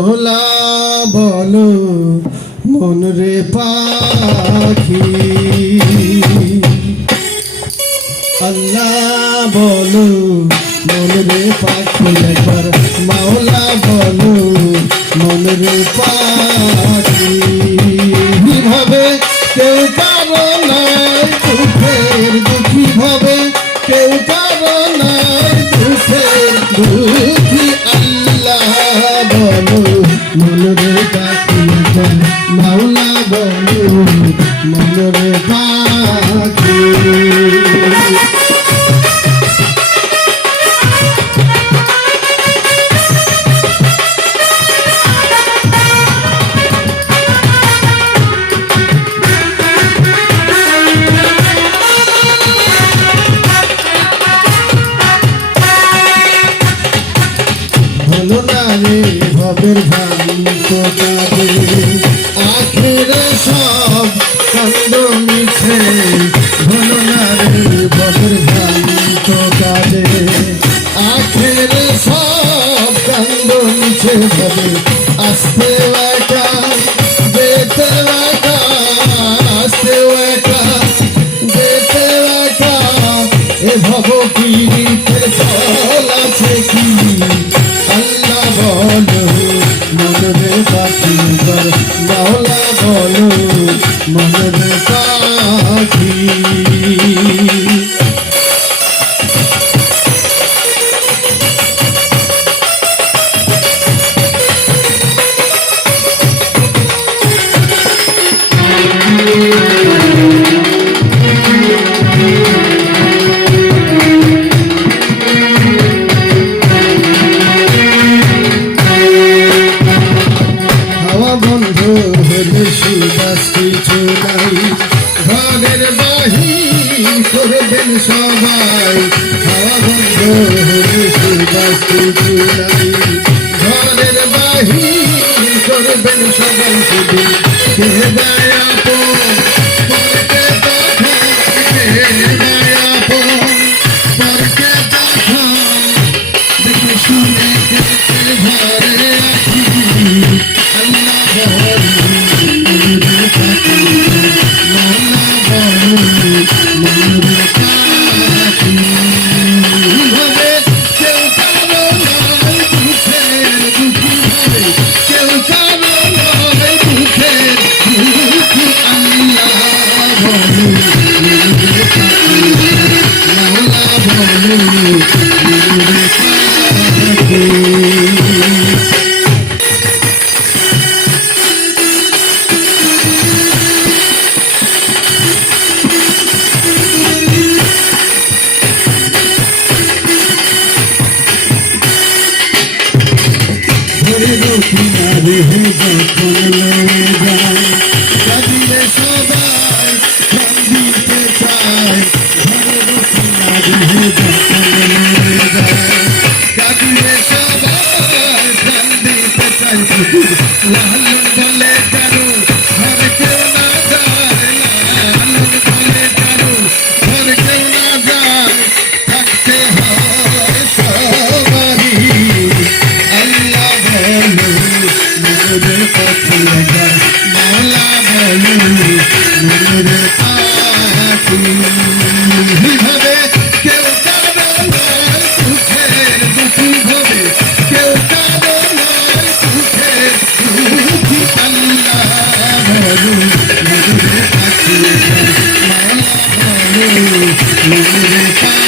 মাওলা বলো মন রে পাখি, আল্লাহ বলো মন রে পাখি, একবার মাওলা বলো মন রে পাখি। ভাবে কেউ কারো নাই দুঃখের দুঃখী, ভাবে কেউ কারো নাই দুঃখের দুঃখী, আল্লাহ বলো মন রে পাখি, মাওলা বলো মন রে পাখি। হলো না রে ভবের ভ্রান্ত কাঁদে, আখের সব কান্দ মিছে। হলো না রে ভবের ভ্রান্ত কাঁদে, আখের সব কান্দ মিছে। ভবে আসতে একা যেতে একা, আসতে একা যেতে একা, এ ভব পীড়িতের ফল আছে কি? আল্লাহ বলো মন রে পাখি, মাওলা বলো মন রে পাখি। সুবাস কিছু নাই, ঘরের বাহির করবেন সবাই। হাওয়া বন্ধ হলে সুবাস কিছু নাই, ঘরের বাহির করবেন সবাই। শুধু কে দেয় আপন পরকে পাঠান, কে দেয় আপন পরকে পাঠান, দেখে শুনে কেটে ঘরে আছি। আল্লাহ বলো কিনারে যখন লয়ে যায়, কাঁদিলে সবাই কান্দিতে চায়। কিনারে যখন লয়ে যায়, কাঁদিলে সবাই কান্দিতে চায়। লালন বলে কারো ঘর কেউ না যায়, লালন বলে কারো ঘর কেউ না যায়, থাকতে হয় সবারই। আল্লাহ বলো মন রে পাখি, মাওলা বলো মন রে পাখি। ভাবে কেউ কারো নয় দুঃখের দুঃখী, ভাবে কেউ কারো নয় দুঃখের দুঃখী, আল্লাহ বলো মন রে পাখি, মাওলা বলো মন রে পাখি।